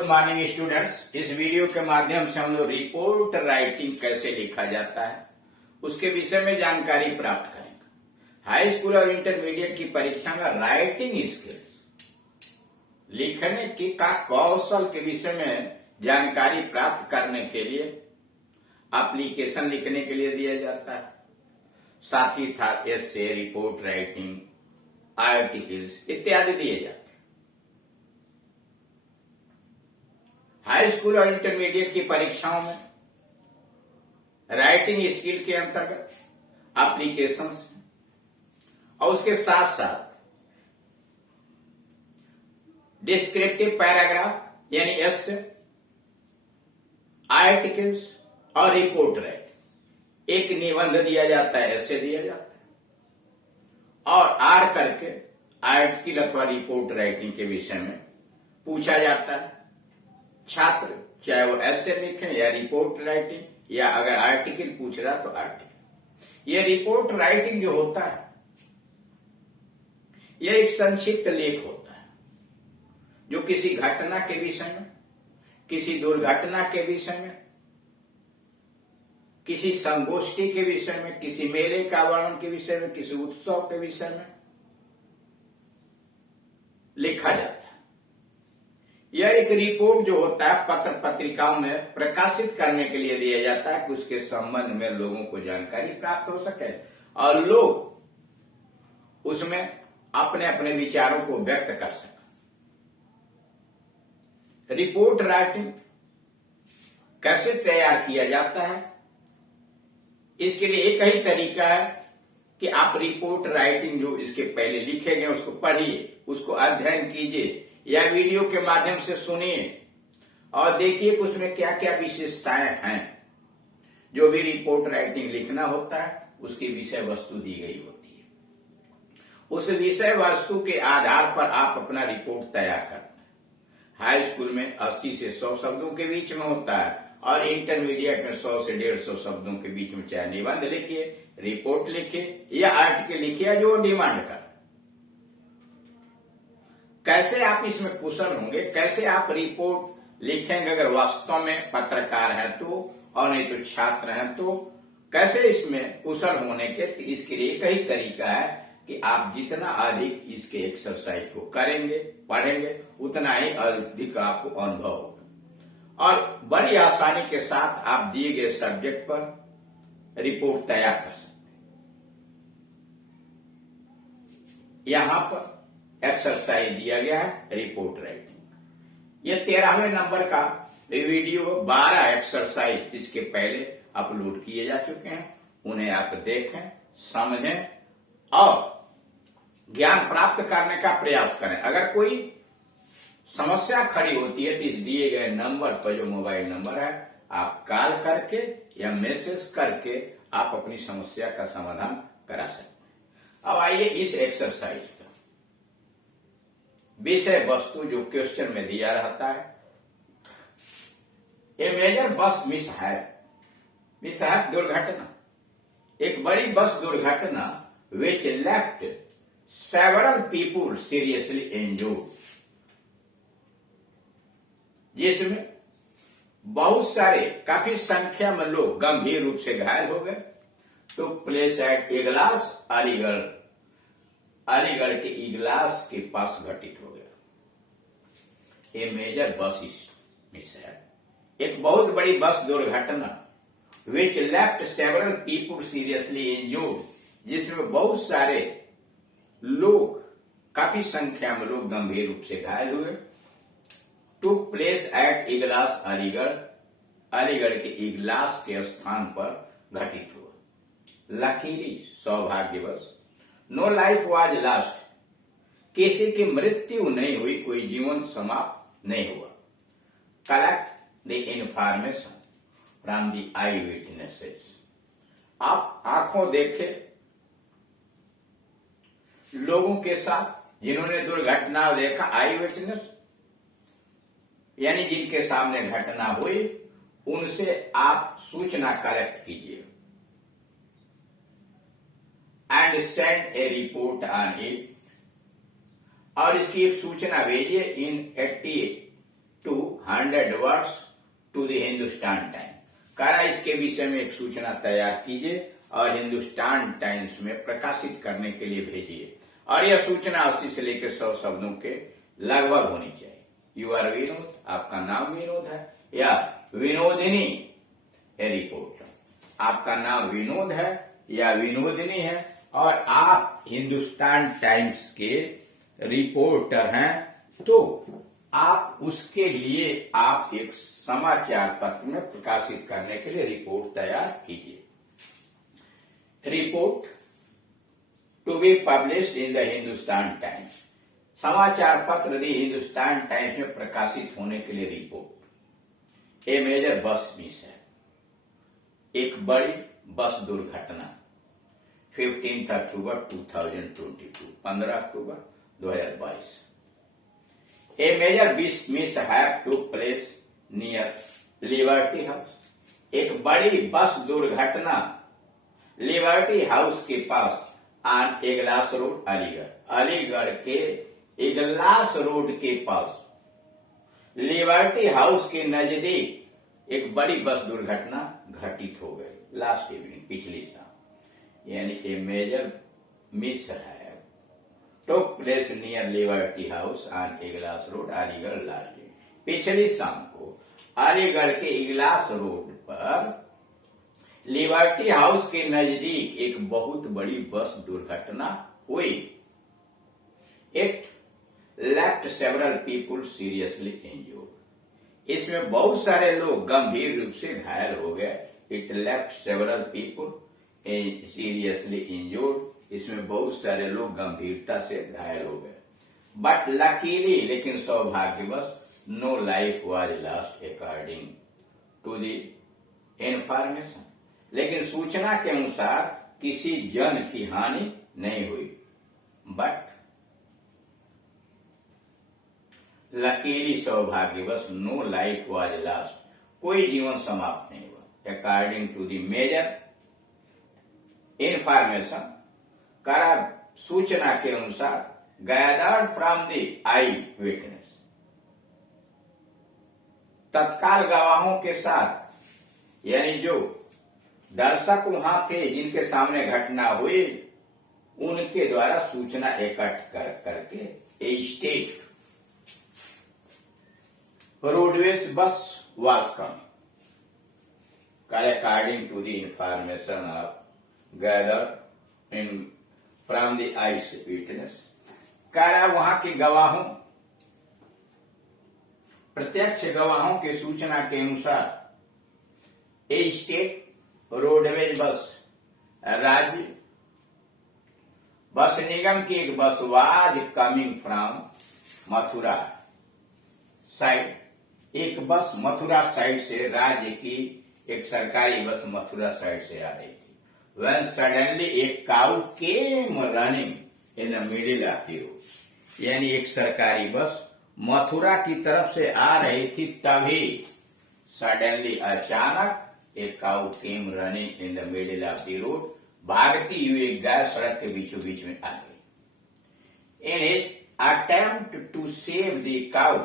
Good morning students. इस video के माध्यम से हम लोग रिपोर्ट राइटिंग कैसे लिखा जाता है उसके विषय में जानकारी प्राप्त करेंगे। हाई स्कूल और इंटरमीडिएट की परीक्षा में राइटिंग स्किल्स लिखने की का कौशल के विषय में जानकारी प्राप्त करने के लिए एप्लीकेशन लिखने के लिए दिया जाता है। साथ ही था एसे, रिपोर्ट राइटिंग, आर्टिकल्स इत्यादि दिए जाते हैं। हाई स्कूल और इंटरमीडिएट की परीक्षाओं में राइटिंग स्किल के अंतर्गत एप्लीकेशंस और उसके साथ साथ डिस्क्रिप्टिव पैराग्राफ यानी एसे, आर्टिकल्स और रिपोर्ट राइटिंग, एक निबंध दिया जाता है, एसे दिया जाता है और आर करके आर्टिकल अथवा रिपोर्ट राइटिंग के विषय में पूछा जाता है। छात्र चाहे वो एसे लिखें या रिपोर्ट राइटिंग या अगर आर्टिकल पूछ रहा तो आर्टिकल। ये रिपोर्ट राइटिंग जो होता है यह एक संक्षिप्त लेख होता है जो किसी घटना के विषय में, किसी दुर्घटना के विषय में, किसी संगोष्ठी के विषय में, किसी मेले का वर्णन के विषय में, किसी उत्सव के विषय में लिखा जाता है। यह एक रिपोर्ट जो होता है पत्र पत्रिकाओं में प्रकाशित करने के लिए दिया जाता है कि उसके संबंध में लोगों को जानकारी प्राप्त हो सके और लोग उसमें अपने अपने विचारों को व्यक्त कर सकें। रिपोर्ट राइटिंग कैसे तैयार किया जाता है, इसके लिए एक ही तरीका है कि आप रिपोर्ट राइटिंग जो इसके पहले लिखे गए उसको पढ़िए, उसको अध्ययन कीजिए या वीडियो के माध्यम से सुनिए और देखिए कि उसमें क्या क्या विशेषताएं हैं। जो भी रिपोर्ट राइटिंग लिखना होता है उसकी विषय वस्तु दी गई होती है। उस विषय वस्तु के आधार पर आप अपना रिपोर्ट तैयार करते हैं। हाई स्कूल में 80 से 100 शब्दों के बीच में होता है और इंटरमीडिएट में 100 से 150 शब्दों के बीच में चाहे निबंध लिखिए, रिपोर्ट लिखिए या आर्टिकल लिखिए जो डिमांड कर। कैसे आप इसमें कुशल होंगे, कैसे आप रिपोर्ट लिखेंगे अगर वास्तव में पत्रकार हैं तो, और नहीं तो छात्र हैं तो, कैसे इसमें कुशल होने के इसके लिए एक ही तरीका है कि आप जितना अधिक इसके एक्सरसाइज को करेंगे, पढ़ेंगे, उतना ही अधिक आपको अनुभव होगा और बड़ी आसानी के साथ आप दिए गए सब्जेक्ट पर रिपोर्ट तैयार कर सकते हैं। यहां पर एक्सरसाइज दिया गया है रिपोर्ट राइटिंग। यह 13वें नंबर का वीडियो 12 एक्सरसाइज इसके पहले अपलोड किए जा चुके हैं। उन्हें आप देखें, समझें और ज्ञान प्राप्त करने का प्रयास करें। अगर कोई समस्या खड़ी होती है तो इस दिए गए नंबर पर, जो मोबाइल नंबर है, आप कॉल करके या मैसेज करके आप अपनी समस्या का समाधान करा सकते हैं। अब आइए इस एक्सरसाइज पर। विषय वस्तु जो क्वेश्चन में दिया रहता है, ए मेजर बस मिसहैप दुर्घटना, एक बड़ी बस दुर्घटना विच left several people seriously injured, जिसमें बहुत सारे काफी संख्या में लोग गंभीर रूप से घायल हो गए। तो प्लेस एट इगलास, अलीगढ़ के इगलास के पास घटित हो गया। ए मेजर बस मिसहैप, एक बहुत बड़ी बस दुर्घटना विच left several people seriously injured, जिसमें बहुत सारे लोग, काफी संख्या में लोग गंभीर रूप से घायल हुए। Took place at Iglas, Aligarh के इगलास के स्थान पर घटित हुआ। लकीली, सौभाग्यवश, नो लाइफ वाज लॉस्ट, किसी की मृत्यु नहीं हुई, कोई जीवन समाप्त नहीं हुआ। Collect the information from the I witnesses, आप आंखों देखे लोगों के साथ जिन्होंने दुर्घटना देखा, आई विटनेस यानी जिनके सामने घटना हुई, उनसे आप सूचना कलेक्ट कीजिए and send a report on it, और इसकी एक सूचना भेजिए in 80 to 100 words to the Hindustan time. करा इसके विषय में एक सूचना तैयार कीजिए और हिंदुस्तान टाइम्स में प्रकाशित करने के लिए भेजिए। और यह सूचना 80 से लेकर 100 शब्दों के लगभग होनी चाहिए। यू आर विनोद, आपका नाम विनोद है, या विनोदिनी ए रिपोर्टर, आपका नाम विनोद है या विनोदिनी है और आप हिंदुस्तान टाइम्स के रिपोर्टर हैं, तो आप उसके लिए आप एक समाचार पत्र में प्रकाशित करने के लिए रिपोर्ट तैयार कीजिए। Report to be published in the Hindustan times, समाचार पत्र दी हिंदुस्तान टाइम्स में प्रकाशित होने के लिए रिपोर्ट। A major bus mishap, एक बड़ी बस दुर्घटना 15 अक्टूबर 2022, 15 अक्टूबर 2022। A major mishap took place near Liberty House, एक बड़ी बस दुर्घटना लिबर्टी हाउस के पास ऑन इगलास रोड अलीगढ़, अलीगढ़ के इगलास रोड के पास लिबर्टी हाउस के नजदीक एक बड़ी बस दुर्घटना घटित हो गई लास्ट इवनिंग, पिछली शाम। यानी ए मेजर मिस है टुक place near Liberty house on Iglas road Aligarh last day, पिछली शाम को अलीगढ़ के इगलास रोड पर लिबर्टी हाउस के नजदीक एक बहुत बड़ी बस दुर्घटना हुई। It left several people seriously injured, इसमें बहुत सारे लोग गंभीर रूप से घायल हो गए। It left several people seriously injured, इसमें बहुत सारे लोग गंभीरता से घायल हो गए। बट लकीली, लेकिन सौभाग्यवश, no life was lost according to the information, लेकिन सूचना के अनुसार किसी जन की हानि नहीं हुई। बट लकीली, सौभाग्यवश, नो लाइफ वाज लॉस्ट, कोई जीवन समाप्त नहीं हुआ। According to the major information, करा सूचना के अनुसार, gathered from the eyewitness, तत्काल गवाहों के साथ, यानी जो दर्शक वहां थे जिनके सामने घटना हुई, उनके द्वारा सूचना एकत्र करके a state roadways bus was coming. According to the information of gathered from the eyes witness, करा वहां के गवाहों, प्रत्यक्ष गवाहों के सूचना के अनुसार ए स्टेट रोडवेज बस, राज्य बस निगम की एक बस was coming from Mathura side, एक बस मथुरा साइड से, राज्य की एक सरकारी बस मथुरा साइड से आ रही थी। When suddenly a cow came running in the middle of the road, यानी एक सरकारी बस मथुरा की तरफ से आ रही थी, तभी सडनली, अचानक, एक cow came running in the middle of the road, भागती हुई एक गाय सड़क के बीचों बीच में आ गई। In his attempt to save the cow,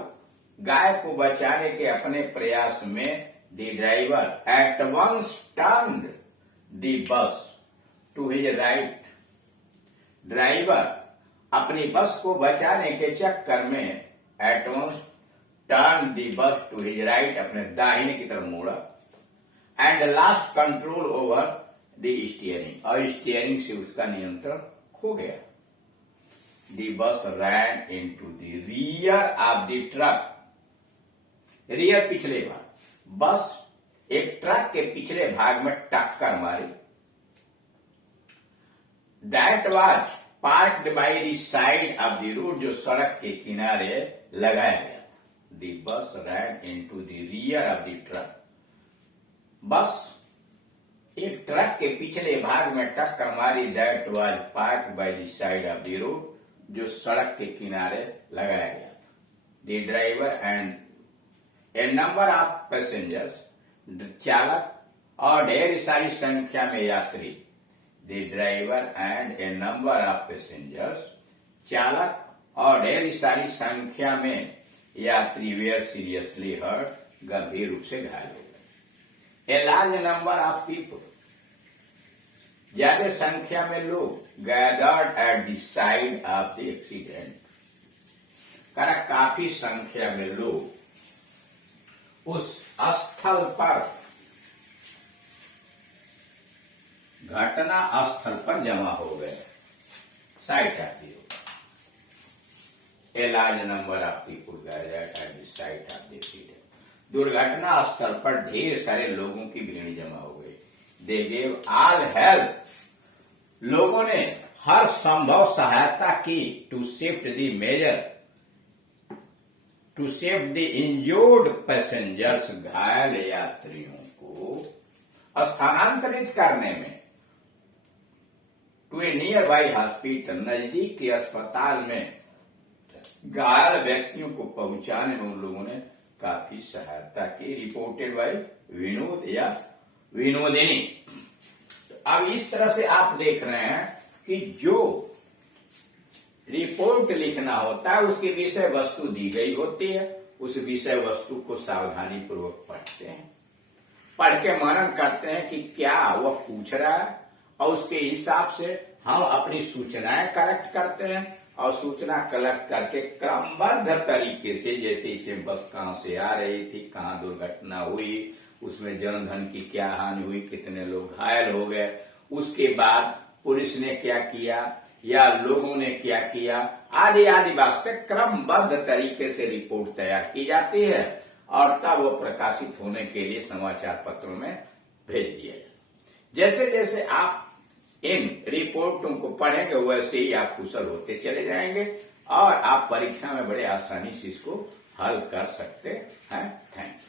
गाय को बचाने के अपने प्रयास में, the driver at once turned the bus to his right, driver अपनी बस को बचाने के चक्कर में at once turn the bus to his right, अपने दाहिने की तरफ मोड़ा, and last control over the steering, और स्टीयरिंग से उसका नियंत्रण खो गया। The bus ran into the rear of the truck, rear पिछले भाग, बस एक ट्रक के पिछले भाग में टक्कर मारी। That was parked by the side of the road, जो सड़क के किनारे लगाया गया। The bus ran into the rear of the truck, बस एक ट्रक के पिछले भाग में टक्कर मारी। That was parked by the side of the road, जो सड़क के किनारे लगाया गया था। The driver and A number of passengers, चालक और ढेर सारी संख्या में यात्री। The driver and A number of passengers, चालक और ढेर सारी संख्या में यात्री वेयर सीरियसली हर्ट, गंभीर रूप से घायल हो गए। A large number of people, ज्यादा संख्या में लोग gathered at the side of the accident, काफी संख्या में लोग उस स्थल पर, घटना स्थल पर जमा हो गए। साइट आती हो, a large number of people gathered at the site of the accident, दुर्घटना स्थल पर ढेर सारे लोगों की भीड़ जमा हो गई। दे गेव ऑल हेल्प, लोगों ने हर संभव सहायता की। To shift the major, to shift the injured passengers, घायल यात्रियों को स्थानांतरित करने में। To a nearby hospital, नजदीक के अस्पताल में घायल व्यक्तियों को पहुंचाने में उन लोगों ने काफी सहायता की। रिपोर्टेड बाई विनोद या विनोदिनी। तो अब इस तरह से आप देख रहे हैं कि जो रिपोर्ट लिखना होता है उसकी विषय वस्तु दी गई होती है, उस विषय वस्तु को सावधानी पूर्वक पढ़ते हैं, पढ़ के मनन करते हैं कि क्या वह पूछ रहा है, और उसके हिसाब से हम अपनी सूचनाएं कलेक्ट करते हैं, और सूचना कलेक्ट करके क्रमबद्ध तरीके से, जैसे इसे बस कहां से आ रही थी, कहां दुर्घटना हुई, उसमें जन धन की क्या हानि हुई, कितने लोग घायल हो गए, उसके बाद पुलिस ने क्या किया या लोगों ने क्या किया, आदि आदि वास्ते क्रमबद्ध तरीके से रिपोर्ट तैयार की जाती है, और तब वो प्रकाशित होने के लिए समाचार पत्रों में भेज दिया जाए। जैसे जैसे आप इन रिपोर्टों को पढ़ेंगे वैसे ही आप कुशल होते चले जाएंगे, और आप परीक्षा में बड़े आसानी से इसको हल कर सकते हैं। Thank you.